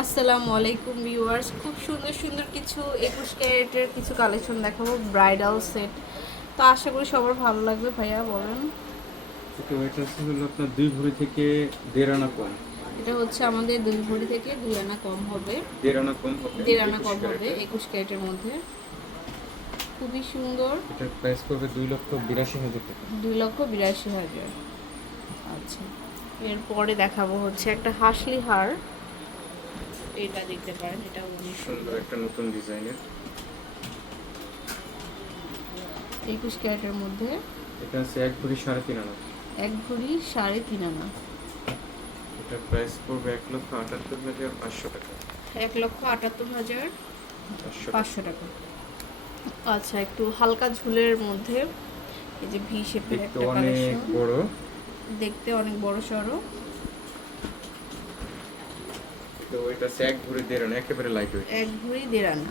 আসসালামু আলাইকুম ভিউয়ার্স। খুব সুন্দর সুন্দর কিছু একুশ ক্যারেটের কিছু কালেকশন দেখাবো ব্রাইডাল সেট তো আশা করি সবার ভালো লাগবে ভাইয়া বলেন। এটা হলো আপনার দুই ভরি থেকে দেড় আনা কম। এটা হচ্ছে আমাদের দুই ভরি থেকে দুই আনা কম হবে। দেড় আনা কম হবে দেড় আনা কম হবে একুশ ক্যারেটের মধ্যে। খুবই সুন্দর। এটার প্রাইস পড়বে দুই লক্ষ বিরাশি হাজার টাকা। দুই লক্ষ বিরাশি হাজার। আচ্ছা এরপরে দেখাবো হচ্ছে একটা হাসলি হার। এটা দেখতে পারেন এটা অনেক সুন্দর। একটা নতুন ডিজাইনের। একুশ ক্যারেটের মধ্যে এটা আছে এক ভরি সাড়ে তিন আনা। এক ভরি সাড়ে তিন আনা। এটার প্রাইস পড়বে এক লক্ষ আটাত্তর হাজার পাঁচশো টাকা। এক লক্ষ আটাত্তর হাজার পাঁচশো টাকা। আচ্ছা একটু হালকা ঝুলের মধ্যে এই যে ভি শেপের দেখতে একটা অনেক কালেকশন বড়। দেখতে অনেক বড় সড়ো। তো এটা এক ভরি দেড় আনা একেবারে লাইট ওয়েট এক ভরি দেড় আনা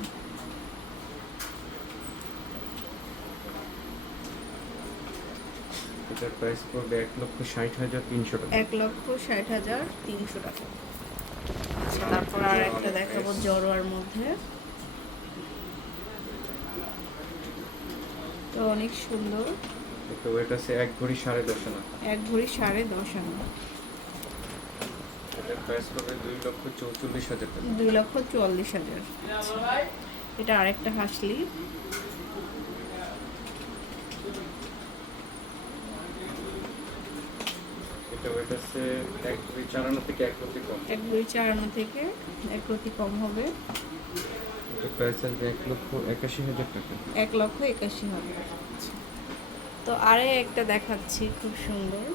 এটার প্রাইস পড়বে এক লক্ষ ষাট হাজার তিনশো টাকা। এক লক্ষ ষাট হাজার তিনশো টাকা। আচ্ছা তারপর আর একটা দেখাবো জড়োয়ার মধ্যে। তো অনেক সুন্দর। তো ওয়েট আছে এক ভরি সাড়ে দশ আনা। এক ভরি সাড়ে দশ আনা। প্রাইস পড়বে দুই লক্ষ চৌচল্লিশ হাজার দুই লক্ষ চুয়াল্লিশ হাজার। এটা আরেকটা হাসলি। এটা ওয়েট আছে এক ভরি চার থেকে এক কম। এক ভরি চার থেকে এক প্রতি কম হবে। এটা প্রাইস আসবে এক লক্ষ একাশি হাজার টাকা। এক লক্ষ একাশি হাজার। তো আরে একটা দেখাচ্ছি খুব সুন্দর।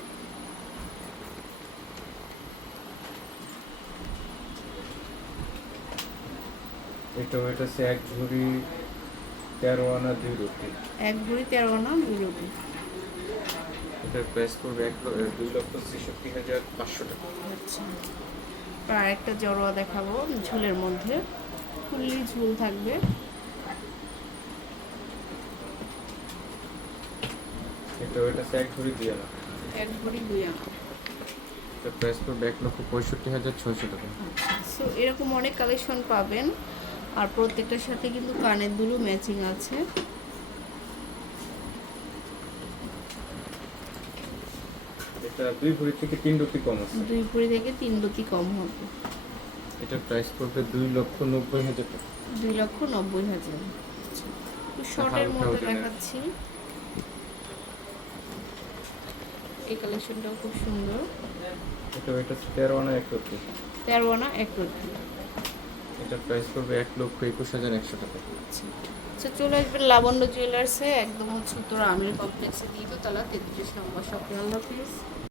এটা ওয়েট আছে এক ভরি তেরো আনা দুই রুটি। এক ভরি তেরো আনা দুই রুটি। এটার প্রাইস পড়বে এক দুই লক্ষ ছেষট্টি হাজার পাঁচশো টাকা। আচ্ছা। আর একটা জড়োয়া দেখাবো ঝুলের মধ্যে। ফুললি ঝুল থাকবে। এটা এক ভরি দুই আনা। এক ভরি দুই আনা। এটার প্রাইস পড়বে এক লক্ষ পঁয়ষট্টি হাজার ছয়শো টাকা। সো এরকম অনেক কালেকশন পাবেন। আর প্রত্যেকটার সাথে কিন্তু কানের দুলো ম্যাচিং আছে। এটা দুই ভরি থেকে তিন রুটি কম আছে। দুই ভরি থেকে তিন দুটি কম হবে। এটার প্রাইস পড়বে দুই লক্ষ নব্বই হাজার টাকা। দুই লক্ষ নব্বই হাজার। শর্টের মধ্যে দেখাচ্ছি। এই কালেকশনটাও খুব সুন্দর। এটা আছে তেরো আনা এক রুটি। তেরো আনা এক এটার প্রাইস পড়বে এক লক্ষ একুশ হাজার একশো টাকা। আচ্ছা চলে আসবেন লাবণ্য জুয়েলার্সে একদম হচ্ছে উত্তর আমির কমপ্লেক্সে তো তলা তেত্রিশ নম্বর শপে হাফিজ